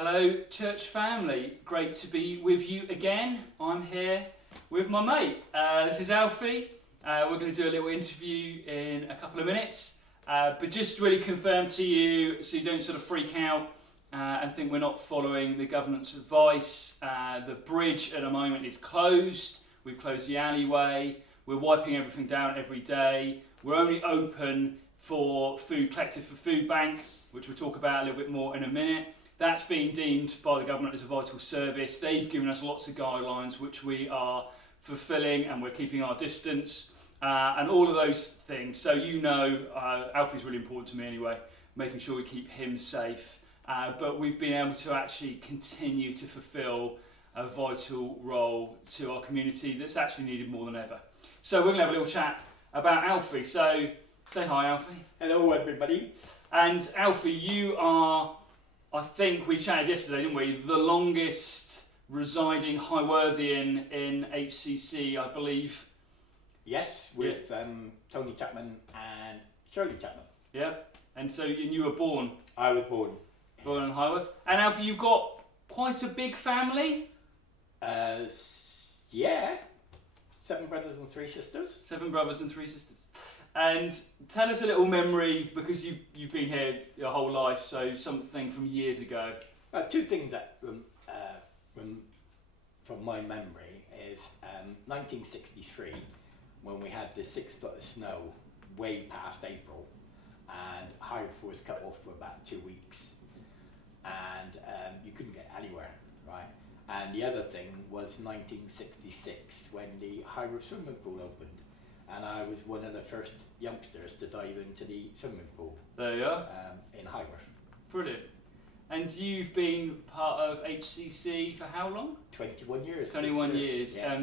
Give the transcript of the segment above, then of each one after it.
Hello, church family. Great to be with you again. I'm here with my mate. This is Alfie. We're going to do a little interview in a couple of minutes, but just really confirm to you so you don't sort of freak out and think we're not following the government's advice. The bridge at the moment is closed. We've closed the alleyway. We're wiping everything down every day. We're only open for food collected for Food Bank, which we'll talk about a little bit more in a minute. That's been deemed by the government as a vital service. They've given us lots of guidelines which we are fulfilling, and we're keeping our distance and all of those things. So Alfie's really important to me anyway, making sure we keep him safe. But we've been able to actually continue to fulfil a vital role to our community that's actually needed more than ever. So we're going to have a little chat about Alfie. So say hi, Alfie. Hello, everybody. And Alfie, you are, I think we chatted yesterday, didn't we? The longest residing Highworthian in HCC, I believe. Yes, with Tony Chapman and Shirley Chapman. Yeah, and so you were born? I was born in Highworth. And Alfie, you've got quite a big family? Yeah. 7 brothers and 3 sisters. 7 brothers and 3 sisters. And tell us a little memory, because you've been here your whole life, so something from years ago. 2 things that from my memory is 1963, when we had the 6 foot of snow way past April, and Highworth was cut off for about 2 weeks, and you couldn't get anywhere, right? And the other thing was 1966, when the Highworth swimming pool opened. And I was one of the first youngsters to dive into the swimming pool. There you are. In Highworth. Brilliant. And you've been part of HCC for how long? 21 years. 21 years. Yeah.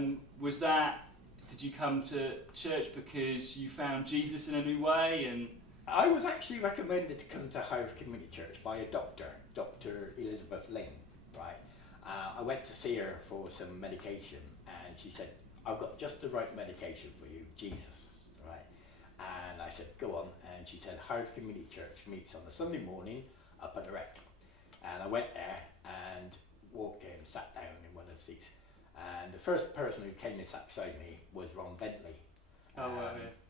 Did you come to church because you found Jesus in a new way? And I was actually recommended to come to Highworth Community Church by a doctor, Dr. Elizabeth Ling, right? I went to see her for some medication, and she said, "I've got just the right medication for you, Jesus," right? And I said, "Go on." And she said, "Highworth Community Church meets on a Sunday morning up at the Rec." And I went there and walked in, sat down in one of the seats. And the first person who came and sat beside me was Ron Bentley,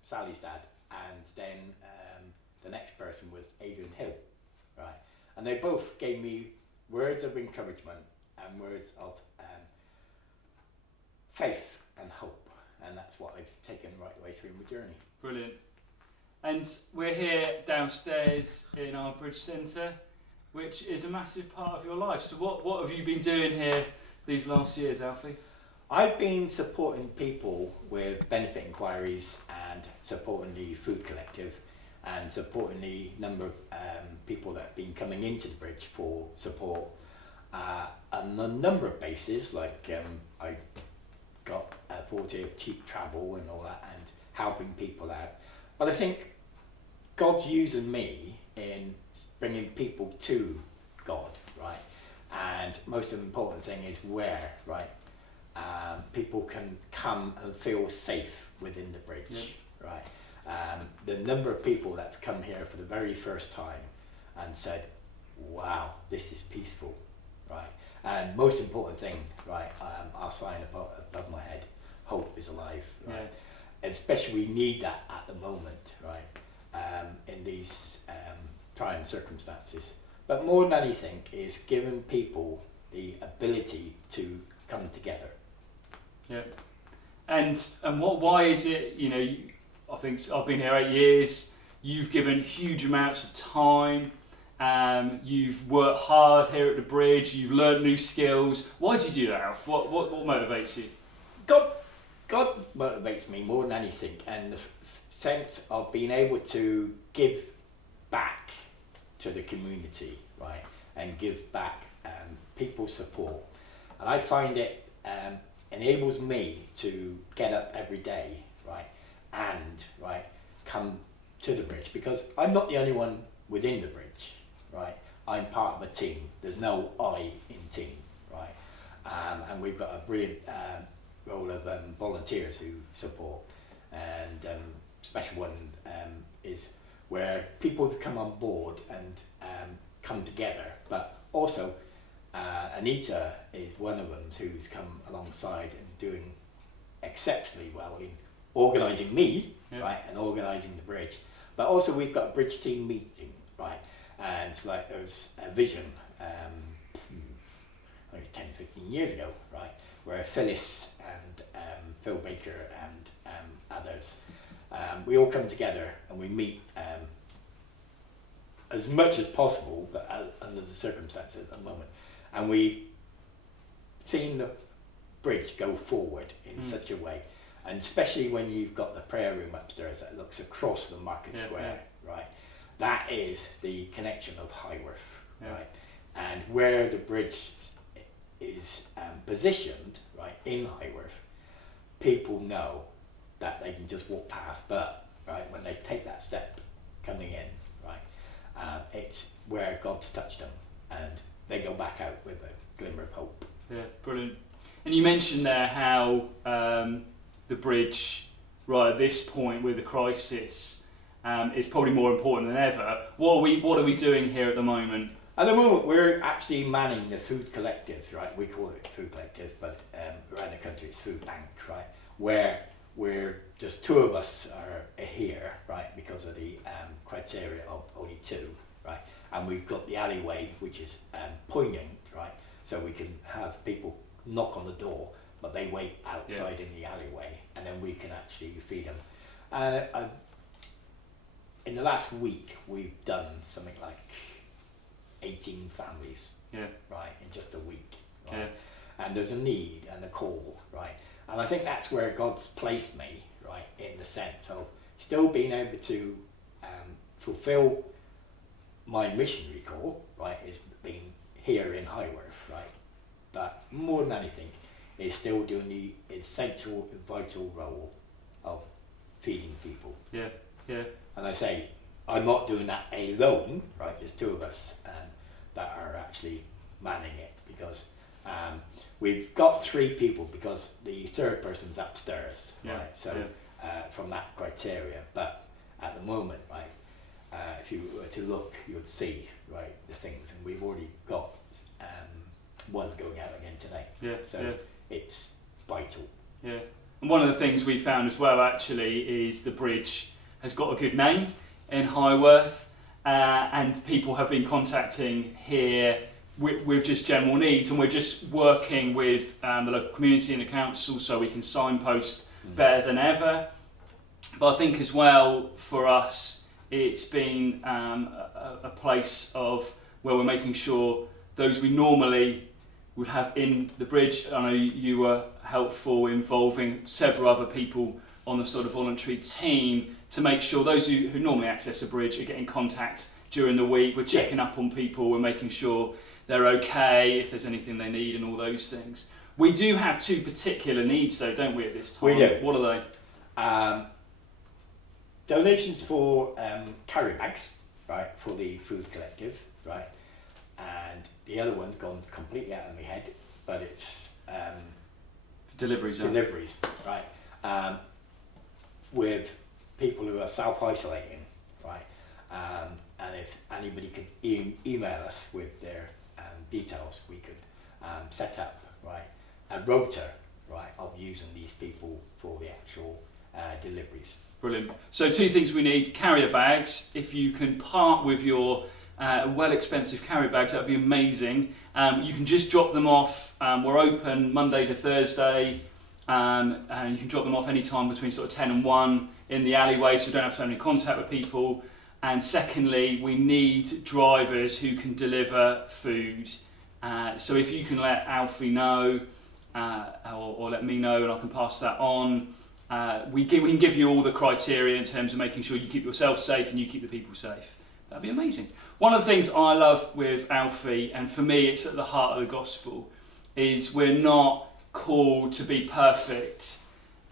Sally's dad. And then the next person was Adrian Hill, right? And they both gave me words of encouragement and words of faith and hope, and that's what I've taken right the way through my journey. Brilliant. And we're here downstairs in our Bridge Centre, which is a massive part of your life. So what have you been doing here these last years, Alfie? I've been supporting people with benefit inquiries and supporting the food collective and supporting the number of people that have been coming into the bridge for support on a number of bases, like I got a forte of cheap travel and all that and helping people out. But I think God's using me in bringing people to God, right? And most important thing is where, right? People can come and feel safe within the bridge, right? The number of people that have come here for the very first time and said, "Wow, this is peaceful," right? And most important thing, right, our sign above my head, hope is alive, right? Yeah. And especially we need that at the moment, right, in these trying circumstances. But more than anything is giving people the ability to come together. Yeah. And why is it, I think I've been here 8 years, you've given huge amounts of time, you've worked hard here at the bridge, you've learned new skills. Why do you do that, Alf? What motivates you? God motivates me more than anything, and the sense of being able to give back to the community, right, and give back people support. And I find it enables me to get up every day, right, and come to the bridge, because I'm not the only one within the bridge, right? I'm part of a team. There's no I in team, right? And we've got a brilliant role of volunteers who support, and special one is where people come on board and come together, but also Anita is one of them who's come alongside and doing exceptionally well in organising me, right, and organising the bridge. But also we've got a bridge team meeting, right, and like there's a vision only 10, 15 years ago, right, where Phyllis and Phil Baker and others, we all come together and we meet as much as possible, but under the circumstances at the moment, and we seen the bridge go forward in such a way, and especially when you've got the prayer room upstairs that looks across the market square, right, that is the connection of Highworth, right, and where the bridge is positioned, right, in Highworth, people know that they can just walk past, but right, when they take that step coming in, right, it's where God's touched them and they go back out with a glimmer of hope. Yeah, brilliant. And you mentioned there how the bridge, right at this point with the crisis, is probably more important than ever. What are we doing here at the moment? At the moment, we're actually manning the food collective, right? We call it food collective, but around the country it's food bank, right? Where we're just two of us are here, right? Because of the criteria of only two, right? And we've got the alleyway, which is poignant, right? So we can have people knock on the door, but they wait outside in the alleyway, and then we can actually feed them. In the last week, we've done something like 18 families, right, in just a week, right? And there's a need and a call, right? And I think that's where God's placed me, right, in the sense of still being able to fulfill my missionary call, right, is being here in Highworth, right? But more than anything, is still doing the essential, vital role of feeding people. Yeah, yeah. And I say, I'm not doing that alone, right? There's two of us that are actually manning it, because we've got three people because the third person's upstairs, right? So from that criteria, but at the moment, right, if you were to look, you'd see, right, the things, and we've already got one going out again today. Yeah. So it's vital. Yeah. And one of the things we found as well, actually, is the bridge has got a good name in Highworth, and people have been contacting here with just general needs, and we're just working with the local community and the council so we can signpost better than ever. But I think as well for us, it's been a place of where we're making sure those we normally would have in the bridge. I know you were helpful involving several other people on the sort of voluntary team to make sure those who normally access the bridge are getting contact during the week. We're checking up on people, we're making sure they're okay, if there's anything they need and all those things. We do have two particular needs though, don't we, at this time? We do. What are they? Donations for carry bags, right, for the food collective, right, and the other one's gone completely out of my head, but it's deliveries, right, with people who are self-isolating, right, and if anybody could email us with their details, we could set up, right, a rota, right, of using these people for the actual deliveries. Brilliant. So two things we need: carrier bags. If you can part with your expensive carrier bags, that would be amazing. You can just drop them off. We're open Monday to Thursday, and you can drop them off any time between sort of 10 and 1 in the alleyway, so you don't have to have any contact with people. And secondly, we need drivers who can deliver food. So if you can let Alfie know, or let me know, and I can pass that on. We can give you all the criteria in terms of making sure you keep yourself safe and you keep the people safe. That'd be amazing. One of the things I love with Alfie, and for me it's at the heart of the gospel, is we're not called to be perfect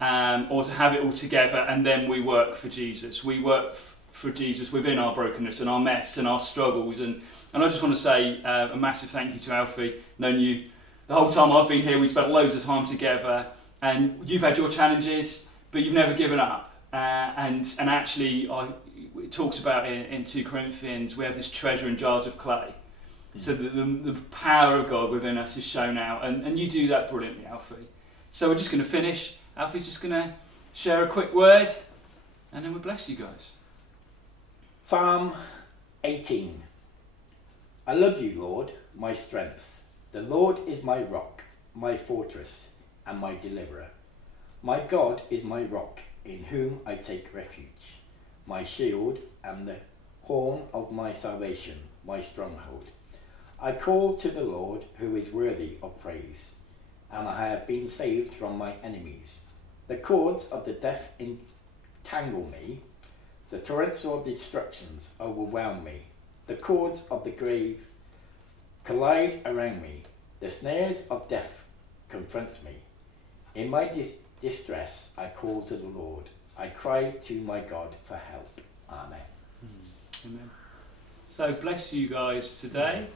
or to have it all together and then we work for Jesus. We work for Jesus within our brokenness and our mess and our struggles. And I just want to say a massive thank you to Alfie. Known you the whole time I've been here. We spent loads of time together. And you've had your challenges, but you've never given up. And actually, it talks about in 2 Corinthians, we have this treasure in jars of clay. so that the power of God within us is shown out, and you do that brilliantly, Alfie. So we're just going to finish. Alfie's just going to share a quick word, and then we'll bless you guys. Psalm 18. I love you, Lord, my strength. The Lord is my rock, my fortress, and my deliverer. My God is my rock, in whom I take refuge, my shield and the horn of my salvation, my stronghold. I call to the Lord, who is worthy of praise, and I have been saved from my enemies. The cords of the death entangle me, the torrents of destructions overwhelm me. The cords of the grave collide around me. The snares of death confront me. In my distress, I call to the Lord. I cry to my God for help. Amen. Amen. So bless you guys today.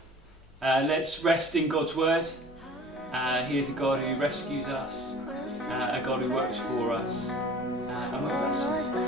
Let's rest in God's word. He is a God who rescues us, a God who works for us, and we bless you.